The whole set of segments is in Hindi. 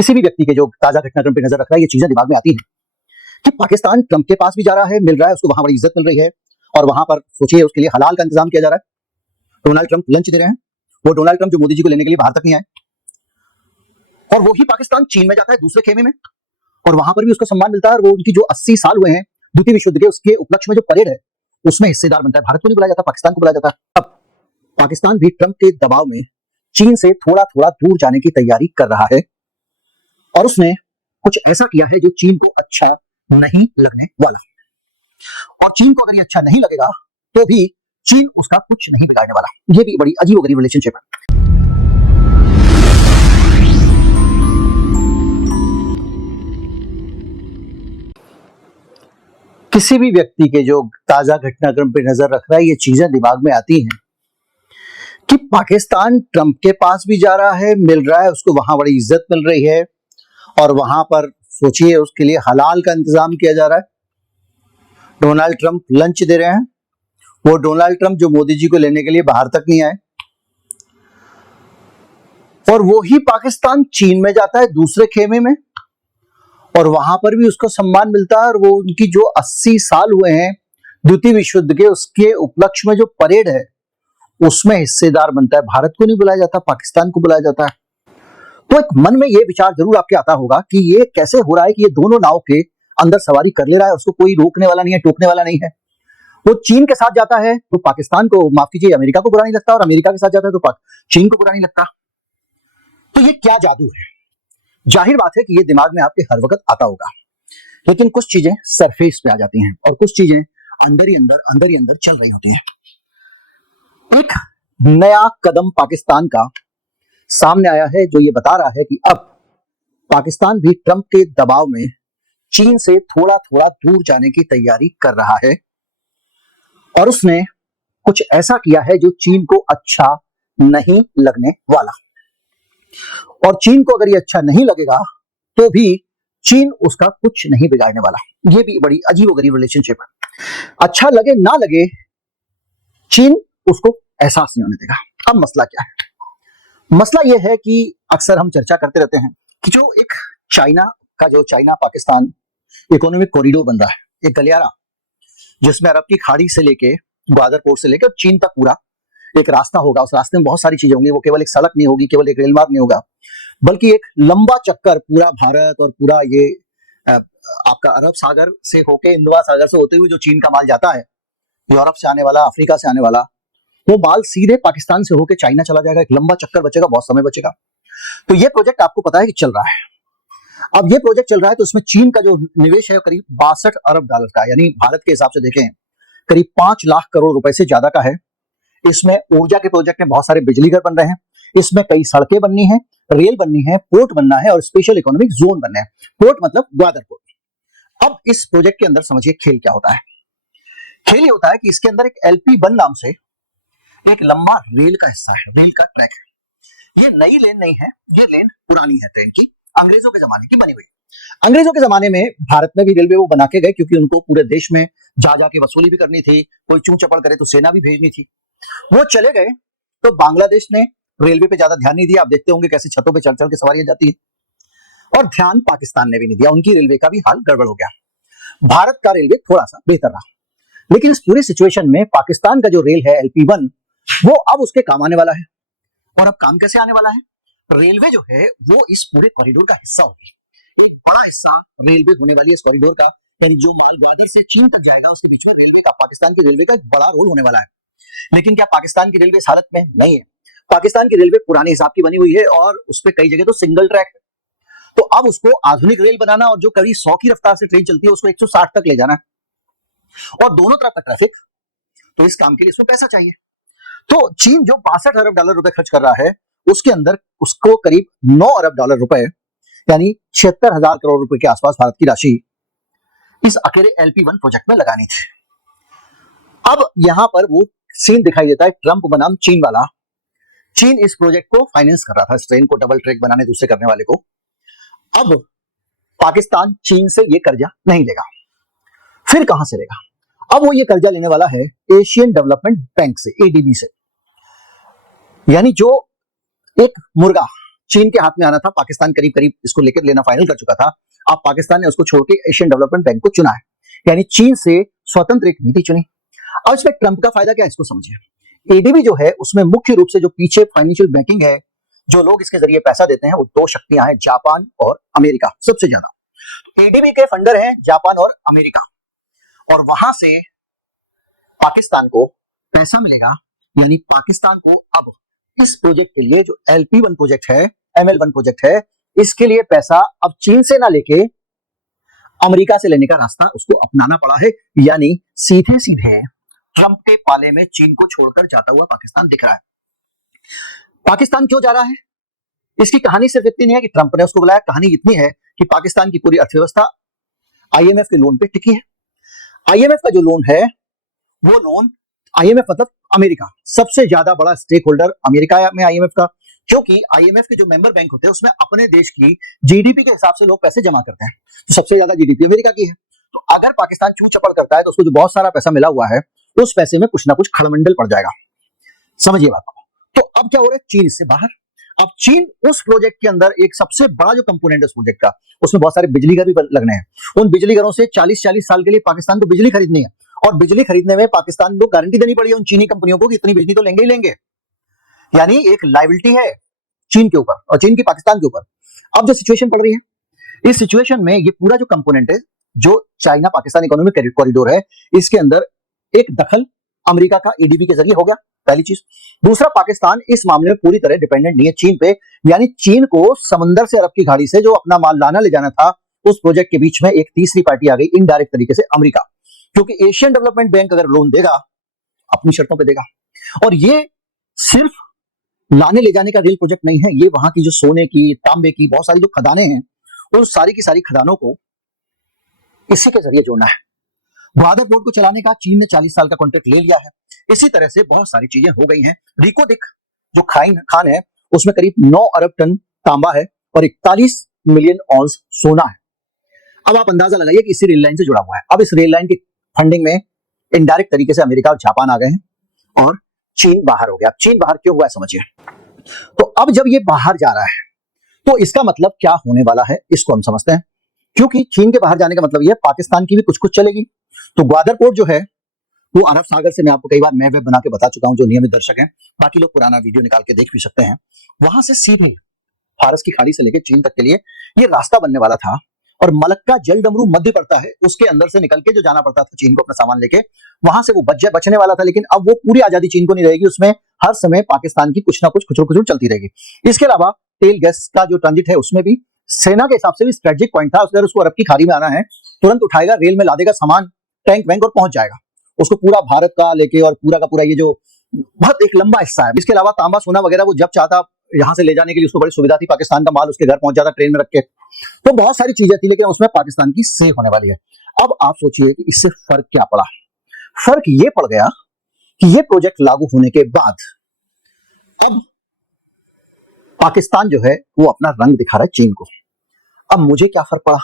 किसी भी व्यक्ति के जो ताजा घटनाक्रम पे नजर रख रहा है, ये चीजें दिमाग में आती हैं कि पाकिस्तान ट्रंप के पास भी जा रहा है, मिल रहा है, उसको वहां बड़ी इज्जत मिल रही है और वहां पर सोचिए उसके लिए हलाल का इंतजाम किया जा रहा है। डोनाल्ड ट्रंप लंच दे रहे हैं, वो डोनाल्ड ट्रंप जो मोदी जी को लेने के लिए बाहर तक नहीं आए, और वही पाकिस्तान चीन में जाता है दूसरे खेमे में, और वहां पर भी उसको सम्मान मिलता है, और वो उनकी जो 80 साल हुए हैं द्वितीय विश्व युद्ध के, उसके उपलक्ष्य में जो परेड है उसमें हिस्सेदार बनता है। भारत को नहीं बुलाया जाता, पाकिस्तान को बुलाया जाता है। अब पाकिस्तान भी ट्रंप के दबाव में चीन से थोड़ा थोड़ा दूर जाने की तैयारी कर रहा है, और उसने कुछ ऐसा किया है जो चीन को अच्छा नहीं लगने वाला, और चीन को अगर ये अच्छा नहीं लगेगा तो भी चीन उसका कुछ नहीं बिगाड़ने वाला। ये भी बड़ी अजीबोगरीब रिलेशनशिप है। किसी भी व्यक्ति के जो ताजा घटनाक्रम पे नजर रख रहा है, ये चीजें दिमाग में आती हैं कि पाकिस्तान ट्रंप के पास भी जा रहा है, मिल रहा है, उसको वहां बड़ी इज्जत मिल रही है, और वहां पर सोचिए उसके लिए हलाल का इंतजाम किया जा रहा है। डोनाल्ड ट्रंप लंच दे रहे हैं, वो डोनाल्ड ट्रंप जो मोदी जी को लेने के लिए बाहर तक नहीं आए, और वो ही पाकिस्तान चीन में जाता है दूसरे खेमे में, और वहां पर भी उसको सम्मान मिलता है, और वो उनकी जो 80 साल हुए हैं द्वितीय विश्व युद्ध के, उसके उपलक्ष्य में जो परेड है उसमें हिस्सेदार बनता है। भारत को नहीं बुलाया जाता, पाकिस्तान को बुलाया जाता है। तो एक मन में ये विचार जरूर आपके आता होगा कि ये कैसे हो रहा है कि ये दोनों नाव के अंदर सवारी कर ले रहा है, उसको कोई रोकने वाला नहीं है, टोकने वाला नहीं है। वो चीन के साथ जाता है तो पाकिस्तान को, माफ कीजिए, अमेरिका को बुरा नहीं लगता, और अमेरिका के साथ जाता है तो चीन को बुरा नहीं लगता। तो ये क्या जादू है? जाहिर बात है कि ये दिमाग में आपके हर वक्त आता होगा, लेकिन कुछ चीजें सरफेस पे आ जाती हैं और कुछ चीजें अंदर ही अंदर चल रही होती हैं। एक नया कदम पाकिस्तान का सामने आया है जो ये बता रहा है कि अब पाकिस्तान भी ट्रंप के दबाव में चीन से थोड़ा थोड़ा दूर जाने की तैयारी कर रहा है, और उसने कुछ ऐसा किया है जो चीन को अच्छा नहीं लगने वाला, और चीन को अगर ये अच्छा नहीं लगेगा तो भी चीन उसका कुछ नहीं बिगाड़ने वाला। ये भी बड़ी अजीबोगरीब रिलेशनशिप है। अच्छा लगे ना लगे, चीन उसको एहसास नहीं होने देगा। अब मसला क्या है? मसला यह है कि अक्सर हम चर्चा करते रहते हैं कि जो एक चाइना पाकिस्तान इकोनॉमिक कॉरिडोर बन रहा है, एक गलियारा जिसमें अरब की खाड़ी से लेके ग्वादर पोर्ट से लेकर चीन तक पूरा एक रास्ता होगा। उस रास्ते में बहुत सारी चीजें होंगी, वो केवल एक सड़क नहीं होगी, केवल एक रेल मार्ग नहीं होगा, बल्कि एक लंबा चक्कर पूरा भारत और पूरा ये आपका अरब सागर से होके, हिंदवा सागर से होते हुए जो चीन का माल जाता है, यूरोप से आने वाला, अफ्रीका से आने वाला, वो माल सीधे पाकिस्तान से होके चाइना चला जाएगा। एक लंबा चक्कर बचेगा, बहुत समय बचेगा। तो ये प्रोजेक्ट आपको पता है कि चल रहा है। अब ये प्रोजेक्ट चल रहा है तो उसमें चीन का जो निवेश है करीब 62 अरब डॉलर का, यानी भारत के हिसाब से देखें करीब 5 लाख करोड़ रुपए से ज्यादा का है। इसमें ऊर्जा के प्रोजेक्ट में बहुत सारे बिजली घर बन रहे हैं, इसमें कई सड़कें बननी है, रेल बननी है, पोर्ट बनना है, और स्पेशल इकोनॉमिक जोन बनना है। पोर्ट मतलब ग्वादर पोर्ट। अब इस प्रोजेक्ट के अंदर समझिए खेल क्या होता है। खेल ये होता है कि इसके अंदर एक LP1 नाम से एक लंबा रेल का हिस्सा है, रेल का ट्रैक है। ये नई लेन नहीं है, ये लेन पुरानी है ट्रेन की, अंग्रेजों के जमाने की बनी हुई। अंग्रेजों के जमाने में भारत में भी रेलवे वो बना के गए, क्योंकि उनको पूरे देश में जा जाके वसूली भी करनी थी, कोई चूं चपड़ करे तो सेना भी भेजनी थी। वो चले गए तो बांग्लादेश ने रेलवे पे ज्यादा ध्यान नहीं दिया। आप देखते होंगे कैसे छतों पे चढ़ चढ़ के सवारियां जाती है, और ध्यान पाकिस्तान ने भी नहीं दिया। उनकी रेलवे का भी हाल गड़बड़ हो गया। भारत का रेलवे थोड़ा सा बेहतर रहा, लेकिन इस पूरे सिचुएशन में पाकिस्तान का जो रेल है LP1, वो अब उसके काम आने वाला है। और अब काम कैसे आने वाला है? रेलवे जो है वो इस पूरे कॉरिडोर का हिस्सा होगी। एक बड़ा हिस्सा रेलवे होने वाली है इस कॉरिडोर का, यानी जो माल ग्वादर से चीन तक जाएगा उसके बीच में रेलवे का, पाकिस्तान की रेलवे का एक बड़ा रोल होने वाला है। लेकिन क्या पाकिस्तान की रेलवे इस हालत में नहीं है? पाकिस्तान की रेलवे पुराने हिसाब की बनी हुई है, और उस पर कई जगह तो सिंगल ट्रैक है। तो अब उसको आधुनिक रेल बनाना, और जो करीब 100 की रफ्तार से ट्रेन चलती है उसको 160 तक ले जाना है, और दोनों तरफ का ट्रैफिक। तो इस काम के लिए उसको पैसा चाहिए। तो चीन जो 62 अरब डॉलर रुपए खर्च कर रहा है, उसके अंदर उसको करीब 9 अरब डॉलर रुपए, यानी 76,000 करोड़ रुपए के आसपास भारत की राशि इस अकेले LP1 प्रोजेक्ट में लगानी थी। अब यहां पर वो सीन दिखाई देता है ट्रंप बनाम चीन वाला। चीन इस प्रोजेक्ट को फाइनेंस कर रहा था, इस ट्रेन को डबल ट्रैक बनाने दूसरे करने वाले को। अब पाकिस्तान चीन से ये कर्जा नहीं लेगा, फिर कहां से लेगा? अब वो ये कर्जा लेने वाला है एशियन डेवलपमेंट बैंक से, ADB से। यानी जो एक मुर्गा चीन के हाथ में आना था, पाकिस्तान करीब करीब इसको लेकर लेना फाइनल कर चुका था। अब पाकिस्तान ने उसको छोड़ के एशियन डेवलपमेंट बैंक को चुना है, यानी चीन से स्वतंत्र एक नीति चुनी। अब इसमें ट्रंप का फायदा क्या है, इसको समझिए। एडीबी जो है उसमें मुख्य रूप से जो पीछे फाइनेंशियल बैकिंग है, जो लोग इसके जरिए पैसा देते हैं, वो दो शक्तियां हैं, जापान और अमेरिका सबसे ज्यादा। एडीबी के फंडर हैं जापान और अमेरिका, और वहां से पाकिस्तान को पैसा मिलेगा। यानी पाकिस्तान को अब इस प्रोजेक्ट के लिए, जो LP1 प्रोजेक्ट है, ML1 प्रोजेक्ट है, इसके लिए पैसा अब चीन से ना लेके अमेरिका से लेने का रास्ता उसको अपनाना पड़ा है। यानी सीधे सीधे ट्रंप के पाले में चीन को छोड़कर जाता हुआ पाकिस्तान दिख रहा है। पाकिस्तान क्यों जा रहा है, इसकी कहानी सिर्फ इतनी नहीं है कि ट्रंप ने उसको बुलाया। कहानी इतनी है कि पाकिस्तान की पूरी अर्थव्यवस्था IMF के लोन पे टिकी है। IMF का जो लोन है, वो लोन, IMF मतलब अमेरिका, सबसे ज्यादा बड़ा स्टेक होल्डर अमेरिका में IMF का, क्योंकि IMF के जो मेंबर बैंक होते हैं उसमें अपने देश की GDP के हिसाब से लोग पैसे जमा करते हैं, तो सबसे ज्यादा GDP अमेरिका की है। तो अगर पाकिस्तान चू चपड़ करता है तो उसको जो बहुत सारा पैसा मिला हुआ है, उस पैसे में कुछ ना कुछ खड़मंडल पड़ जाएगा। समझिए बात को। तो अब क्या हो रहा है, चीन इससे बाहर। अब चीन उस प्रोजेक्ट के अंदर एक सबसे बड़ा जो कंपोनेंट है उस प्रोजेक्ट का, उसमें बहुत सारे बिजली घर भी लगने हैं। उन बिजली घरों से 40-40 साल के लिए पाकिस्तान को बिजली खरीदनी है, और बिजली खरीदने में पाकिस्तान को गारंटी देनी पड़ी है उन चीनी कंपनियों को कि इतनी बिजली तो लेंगे ही लेंगे। यानी एक लायबिलिटी है चीन के ऊपर और चीन की पाकिस्तान के ऊपर। अब जो सिचुएशन पड़ रही है, इस सिचुएशन में ये पूरा जो कंपोनेंट है, जो चाइना पाकिस्तान इकोनॉमिक कॉरिडोर है, इसके अंदर एक दखल अमेरिका का एडीबी के जरिए हो गया, पहली चीज। दूसरा, पाकिस्तान इस मामले में पूरी तरह डिपेंडेंट नहीं है चीन पे, यानी चीन को समंदर से, अरब की खाड़ी से जो अपना माल लाना ले जाना था, उस प्रोजेक्ट के बीच में एक तीसरी पार्टी आ गई, इनडायरेक्ट तरीके से अमेरिका। क्योंकि एशियन डेवलपमेंट बैंक अगर लोन देगा, अपनी शर्तों पे देगा। और ये सिर्फ लाने ले जाने का रेल प्रोजेक्ट नहीं है, ये वहां की जो सोने की, तांबे की बहुत सारी जो खदानें हैं, उन सारी की सारी खदानों को इसी के जरिए जोड़ना है। ग्वादर पोर्ट को चलाने का चीन ने 40 साल का कॉन्ट्रैक्ट ले लिया है। इसी तरह से बहुत सारी चीजें हो गई हैं। रिकोदिक जो खान है, उसमें करीब 9 अरब टन तांबा है और 41 मिलियन ऑन्स सोना है। अब आप अंदाजा लगाइए कि इसी रेल लाइन से जुड़ा हुआ है। अब इस रेल लाइन की फंडिंग में इनडायरेक्ट तरीके से अमेरिका और जापान आ गए हैं और चीन बाहर हो गया। चीन बाहर क्यों हुआ है समझिए। तो अब जब ये बाहर जा रहा है तो इसका मतलब क्या होने वाला है, इसको हम समझते हैं। क्योंकि चीन के बाहर जाने का मतलब ये पाकिस्तान की भी कुछ कुछ चलेगी। तो ग्वादर पोर्ट जो है वो अरब सागर से, मैं आपको कई बार मैप बना के बता चुका हूं, जो नियमित दर्शक हैं, बाकी लोग पुराना वीडियो निकाल के देख भी सकते हैं। वहां से सीधे फारस की खाड़ी से लेकर चीन तक के लिए ये रास्ता बनने वाला था। और मलक्का जलडमरू मध्य पड़ता है, उसके अंदर से निकल के जो जाना पड़ता था चीन को अपना सामान लेके, वहां से वो बचने वाला था। लेकिन अब वो पूरी आजादी चीन को नहीं रहेगी, उसमें हर समय पाकिस्तान की कुछ ना कुछ खुचुर खुचुर चलती रहेगी। इसके अलावा तेल गैस का जो ट्रांजिट है, उसमें भी सेना के हिसाब से भी स्ट्रेटेजिक पॉइंट था। उसको अरब की खाड़ी में आना है, तुरंत उठाएगा, रेल में लादेगा सामान, टैंक वैंक, और पहुंच जाएगा। उसको पूरा भारत का लेके और पूरा का पूरा ये जो बहुत एक लंबा हिस्सा है। इसके अलावा तांबा सोना वगैरह वो जब चाहता यहां से ले जाने के लिए उसको बड़ी सुविधा थी, पाकिस्तान का माल उसके घर पहुंच जाता ट्रेन में रख के। तो बहुत सारी चीजें थी, लेकिन उसमें पाकिस्तान की सेव होने वाली है। अब आप सोचिए कि इससे फर्क क्या पड़ा। फर्क ये पड़ गया कि ये प्रोजेक्ट लागू होने के बाद अब पाकिस्तान जो है वो अपना रंग दिखा रहा है चीन को। अब मुझे क्या फर्क पड़ा,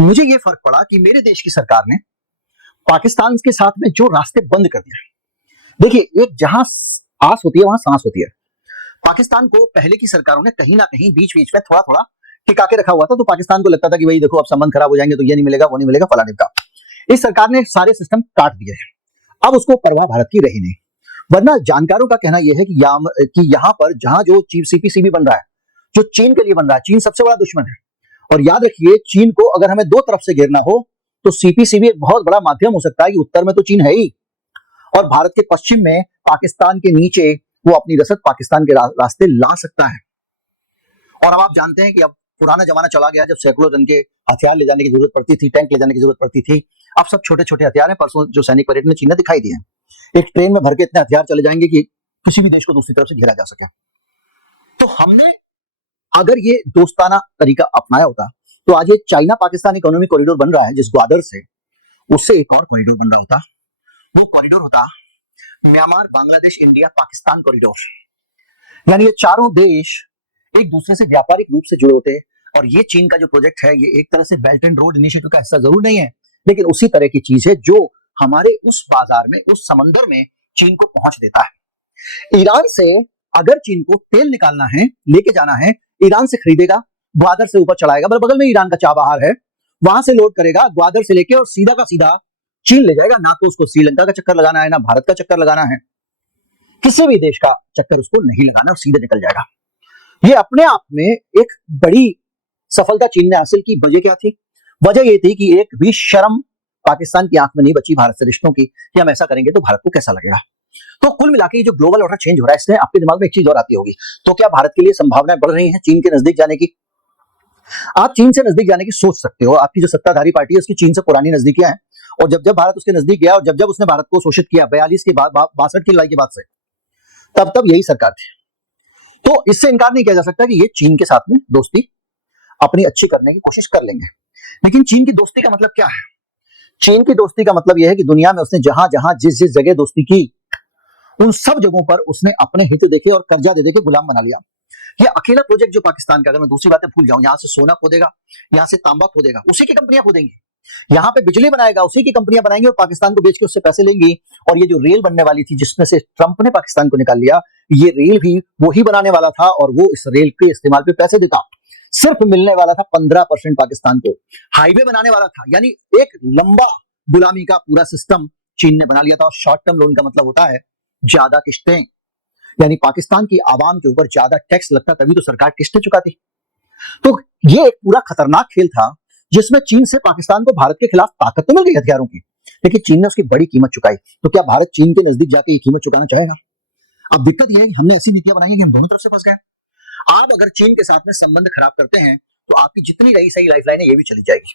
मुझे ये फर्क पड़ा कि मेरे देश की सरकार ने पाकिस्तान के साथ में जो रास्ते बंद कर दिया। देखिए, एक जहां आस होती है वहां सांस होती है। पाकिस्तान को पहले की सरकारों ने कहीं ना कहीं बीच बीच में थोड़ा थोड़ा टिका के रखा हुआ था, तो पाकिस्तान को लगता था कि भाई देखो अब संबंध खराब हो जाएंगे तो ये नहीं मिलेगा, वो नहीं मिलेगा, फलाने का। इस सरकार ने सारे सिस्टम काट दिए हैं। अब उसको परवाह भारत की रही नहीं। वरना जानकारों का कहना यह है कि यहां पर जहां जो CPCB बन रहा है, जो चीन के लिए बन रहा है, चीन सबसे बड़ा दुश्मन है। और याद रखिए, चीन को अगर हमें दो तरफ से घेरना हो तो CPCB एक बहुत बड़ा माध्यम हो सकता है कि उत्तर में तो चीन है ही, और भारत के पश्चिम में पाकिस्तान के नीचे वो अपनी रसद पाकिस्तान के रास्ते ला सकता है। और अब आप जानते हैं कि अब पुराना जमाना चला गया, जब सैकड़ों टन के हथियार ले जाने की जरूरत पड़ती थी, टैंक ले जाने की जरूरत पड़ती थी। अब सब छोटे छोटे हथियार हैं। परसों जो सैनिक परेड में चीन ने दिखाई दिए, एक ट्रेन में भर के इतने हथियार चले जाएंगे कि किसी भी देश को दूसरी तरफ से घेरा जा सके। तो हमने अगर ये दोस्ताना तरीका अपनाया होता तो आज ये चाइना पाकिस्तान इकोनॉमिक कॉरिडोर बन रहा है, जिस ग्वादर से, उससे एक और कॉरिडोर बन रहा होता। वो कॉरिडोर होता Myanmar Bangladesh India Pakistan corridor. यानी ये चारों देश एक दूसरे से व्यापारिक रूप से जुड़े होते हैं। और ये चीन का जो प्रोजेक्ट है, ये एक तरह से बेल्ट एंड रोड इनिशिएटिव का हिस्सा जरूर नहीं है, लेकिन उसी तरह की चीज है जो हमारे उस बाजार में, उस समंदर में चीन को पहुंच देता है। ईरान से अगर चीन को तेल निकालना है, लेके जाना है, ईरान से खरीदेगा, ग्वादर से ऊपर चढ़ाएगा, मतलब बगल में ईरान का चाबहार है, वहां से लोड करेगा ग्वादर से लेके और सीधा का सीधा चीन ले जाएगा। ना तो उसको श्रीलंका का चक्कर लगाना है, ना भारत का चक्कर लगाना है, किसी भी देश का चक्कर उसको नहीं लगाना और सीधे निकल जाएगा। ये अपने आप में एक बड़ी सफलता चीन ने हासिल की। वजह क्या थी? वजह ये थी कि एक भी शर्म पाकिस्तान की आंख में नहीं बची भारत से रिश्तों की कि हम ऐसा करेंगे तो भारत को कैसा लगेगा। तो कुल मिलाकर ये जो ग्लोबल ऑर्डर चेंज हो रहा है, इससे आपके दिमाग में एक चीज और आती होगी, तो क्या भारत के लिए संभावनाएं बढ़ रही हैं चीन के नजदीक जाने की? आप चीन से नजदीक जाने की सोच सकते हो। आपकी जो सत्ताधारी पार्टी है उसकी चीन से पुरानी नजदीकियां हैं, और जब जब भारत उसके नजदीक गया और जब जब उसने भारत को शोषित किया 42 के बाद 62 की लड़ाई के बाद से, तब तब यही सरकार थी। तो इससे इनकार नहीं किया जा सकता कि ये चीन के साथ में दोस्ती अपनी अच्छी करने की कोशिश कर लेंगे। लेकिन चीन की दोस्ती का मतलब क्या है? चीन की दोस्ती का मतलब यह है कि दुनिया में उसने जहां जहां जिस जिस जगह दोस्ती की, उन सब जगहों पर उसने अपने हित देखे और कर्जा दे के गुलाम बना लिया। ये अकेला प्रोजेक्ट जो पाकिस्तान का, अगर मैं दूसरी बातें भूल जाऊं, यहां से सोना खोदेगा, यहां से तांबा खोदेगा, उसी की कंपनियां खोदेंगी, यहां पे बिजली बनाएगा, उसी की कंपनियां बनाएंगी और पाकिस्तान को बेच के उससे पैसे लेंगी। और ये जो रेल बनने वाली थी जिसमें से ट्रंप ने पाकिस्तान को निकाल लिया, ये रेल भी वो ही बनाने वाला था और वो इस रेल के इस्तेमाल पे पैसे देता। सिर्फ मिलने वाला था 15% पाकिस्तान को। हाईवे बनाने वाला था, यानी एक लंबा गुलामी का पूरा सिस्टम चीन ने बना लिया था। और शॉर्ट टर्म लोन का मतलब होता है ज्यादा किस्तें, यानी पाकिस्तान की आवाम के ऊपर ज्यादा टैक्स लगता, तभी तो सरकार किस्तें चुकाती। तो ये एक पूरा खतरनाक खेल था जिसमें चीन से पाकिस्तान को भारत के खिलाफ ताकत तो मिल गई हथियारों की, लेकिन चीन ने उसकी बड़ी कीमत चुकाई। तो क्या भारत चीन के नजदीक जाके ये कीमत चुकाना चाहेगा? अब दिक्कत यह है कि हमने ऐसी नीतियां बनाई है कि हम दोनों तरफ से फंस गए। आप अगर चीन के साथ में संबंध खराब करते हैं तो आपकी जितनी रही सही लाइफलाइन है ये भी चली जाएगी।